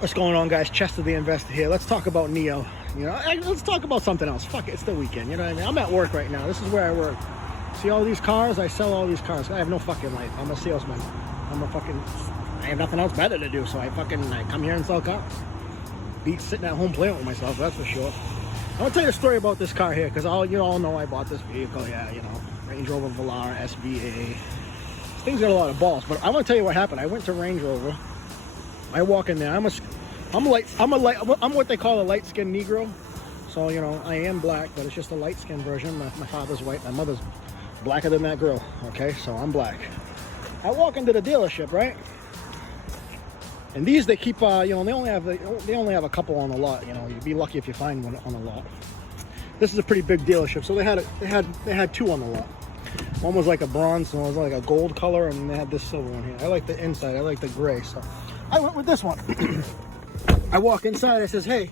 What's going on, guys? Chester the Investor here. Let's talk about NIO. You know, let's talk about something else. Fuck it, it's the weekend. You know what I mean? I'm at work right now. This is where I work. See all these cars? I sell all these cars. I have no fucking life. I'm a salesman. I have nothing else better to do, so I come here and sell cars. Beats sitting at home playing with myself, that's for sure. I want to tell you a story about this car here, because you all know I bought this vehicle. Yeah, you know, Range Rover Velar SVA. This thing's got a lot of balls, but I want to tell you what happened. I went to Range Rover. I walk in there. I'm what they call a light-skinned Negro. So, you know, I am black, but it's just a light-skinned version. My father's white. My mother's blacker than that girl. Okay, so I'm black. I walk into the dealership, right? And these they keep, you know, they only have a couple on the lot. You know, you'd be lucky if you find one on the lot. This is a pretty big dealership, so they had two on the lot. One was like a bronze, and one was like a gold color, and they had this silver one here. I like the inside. I like the gray, so I went with this one. I walk inside. I says, "Hey,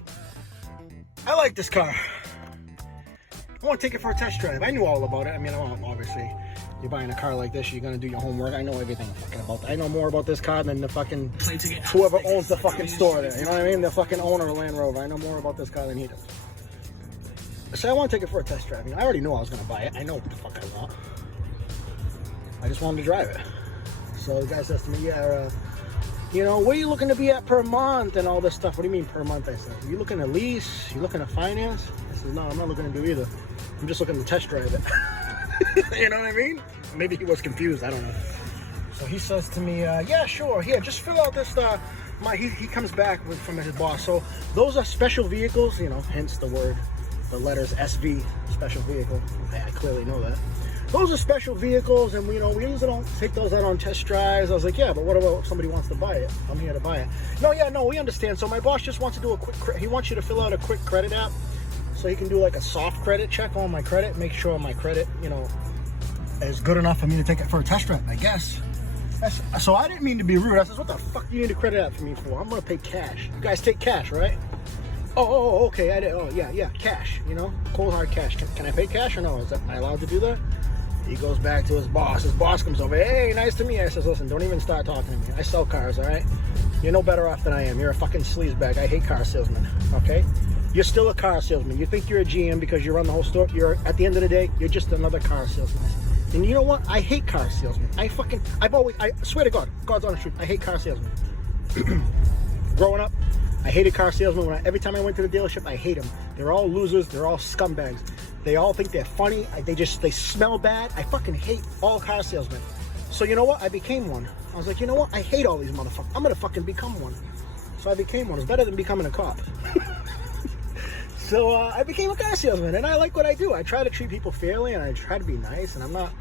I like this car. I want to take it for a test drive." I knew all about it. I mean, obviously, you're buying a car like this, you're gonna do your homework. I know everything fucking about that. I know more about this car than the fucking whoever owns the fucking store there. You know what I mean? The fucking owner of Land Rover. I know more about this car than he does. So I want to take it for a test drive. You know, I already knew I was gonna buy it. I know what the fuck I want. I just wanted to drive it. So the guy says to me, "Yeah, you know, what are you looking to be at per month and all this stuff?" "What do you mean per month?" I said. "Are you looking to lease? You looking to finance?" I said, "No, I'm not looking to do either. I'm just looking to test drive it." You know what I mean? Maybe he was confused. I don't know. So he says to me, "Yeah, sure. Here, just fill out this." He comes back from his boss. So those are special vehicles, you know, hence the letters SV, special vehicle. I clearly know that. Those are special vehicles, and you know, we usually don't take those out on test drives. I was like, "Yeah, but what about if somebody wants to buy it? I'm here to buy it." No, we understand. So my boss just wants to do he wants you to fill out a quick credit app, so he can do like a soft credit check on my credit, make sure my credit, you know, is good enough for me to take it for a test drive, I guess. So I didn't mean to be rude. I says, "What the fuck do you need a credit app for me for? I'm gonna pay cash. You guys take cash, right?" Okay. I did. Oh, yeah, cash. You know, cold hard cash. Can I pay cash or no? Am I allowed to do that? He goes back to his boss. His boss comes over. "Hey, nice to meet you." I says, "Listen, don't even start talking to me. I sell cars, all right? You're no better off than I am. You're a fucking sleazebag. I hate car salesmen, okay? You're still a car salesman. You think you're a GM because you run the whole store. At the end of the day, you're just another car salesman. And you know what? I hate car salesmen. I swear to God, God's honest truth, I hate car salesmen. Growing up, I hated car salesmen. Every time I went to the dealership, I hate them. They're all losers. They're all scumbags. They all think they're funny. They smell bad. I fucking hate all car salesmen. So you know what? I became one. I was like, you know what? I hate all these motherfuckers. I'm gonna fucking become one. So I became one. It's better than becoming a cop. So I became a car salesman, and I like what I do. I try to treat people fairly, and I try to be nice. And I'm not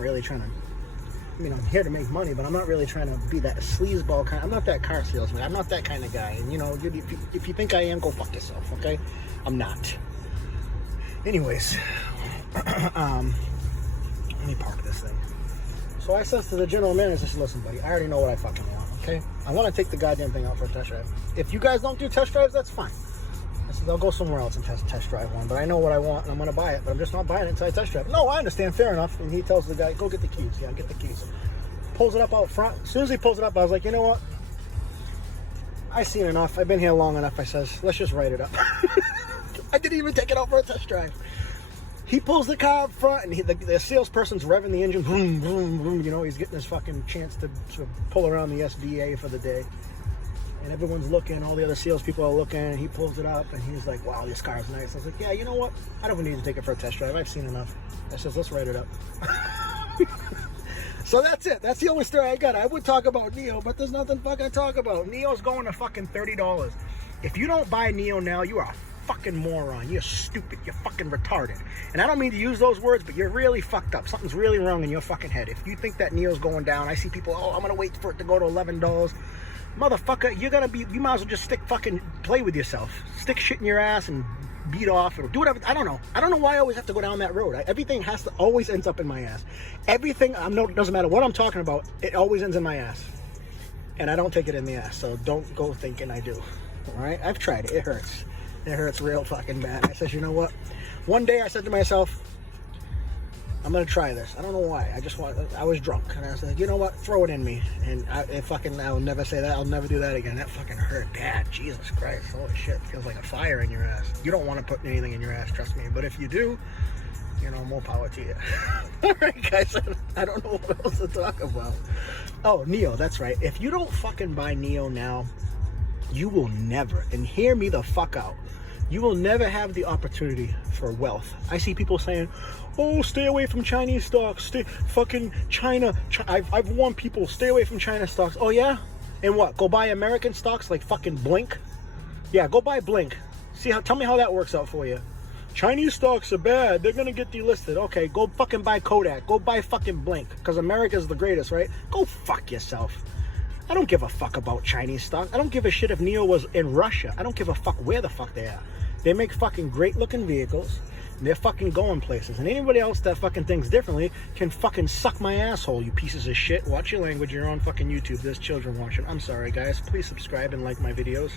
really trying to. I mean, I'm here to make money, but I'm not really trying to be that sleazeball kind. I'm not that car salesman. I'm not that kind of guy. And you know, if you think I am, go fuck yourself. Okay? I'm not. Anyways, let me park this thing. So I says to the general manager, I said, "Listen, buddy, I already know what I fucking want, okay? I want to take the goddamn thing out for a test drive. If you guys don't do test drives, that's fine." I said, "I'll go somewhere else and test drive one, but I know what I want and I'm going to buy it, but I'm just not buying it until I test drive." "No, I understand, fair enough." And he tells the guy, "Go get the keys." "Yeah, get the keys." Pulls it up out front. As soon as he pulls it up, I was like, you know what? I've seen enough. I've been here long enough. I says, let's just write it up. I didn't even take it out for a test drive. He pulls the car up front, and the salesperson's revving the engine. Boom, boom, boom. You know, he's getting his fucking chance to pull around the SVA for the day. And everyone's looking. All the other salespeople are looking. And he pulls it up, and he's like, "Wow, this car's nice." I was like, "Yeah, you know what? I don't need to take it for a test drive. I've seen enough." I says, "Let's write it up." So that's it. That's the only story I got. I would talk about NIO, but there's nothing fucking to talk about. NIO's going to fucking $30. If you don't buy NIO now, you are a fucking moron. You're stupid. You're fucking retarded. And I don't mean to use those words, but you're really fucked up. Something's really wrong in your fucking head. If you think that NIO's going down, I see people, "Oh, I'm gonna wait for it to go to $11. Motherfucker, you might as well just play with yourself. Stick shit in your ass and beat off or do whatever. I don't know why I always have to go down that road. Everything always ends up in my ass. Everything, doesn't matter what I'm talking about, it always ends in my ass. And I don't take it in the ass, so don't go thinking I do. All right? I've tried it. It hurts. It hurts real fucking bad. I said, you know what? One day I said to myself, I'm gonna try this. I don't know why. I was drunk, and I was like, you know what? Throw it in me. And I'll never say that. I'll never do that again. That fucking hurt bad. Jesus Christ. Holy shit. Feels like a fire in your ass. You don't want to put anything in your ass, trust me. But if you do, you know, more power to you. All right, guys. I don't know what else to talk about. Oh, NIO. That's right. If you don't fucking buy NIO now, you will never, and hear me the fuck out, you will never have the opportunity for wealth. I see people saying, oh, stay away from Chinese stocks, stay fucking China. I've warned people, stay away from China stocks. Oh yeah? And what, go buy American stocks like fucking Blink? Yeah, go buy Blink. Tell me how that works out for you. Chinese stocks are bad, they're gonna get delisted. Okay, go fucking buy Kodak, go buy fucking Blink, because America's the greatest, right? Go fuck yourself. I don't give a fuck about Chinese stock. I don't give a shit if NIO was in Russia. I don't give a fuck where the fuck they are. They make fucking great looking vehicles. And they're fucking going places. And anybody else that fucking thinks differently can fucking suck my asshole, you pieces of shit. Watch your language. You're on fucking YouTube. There's children watching. I'm sorry, guys. Please subscribe and like my videos.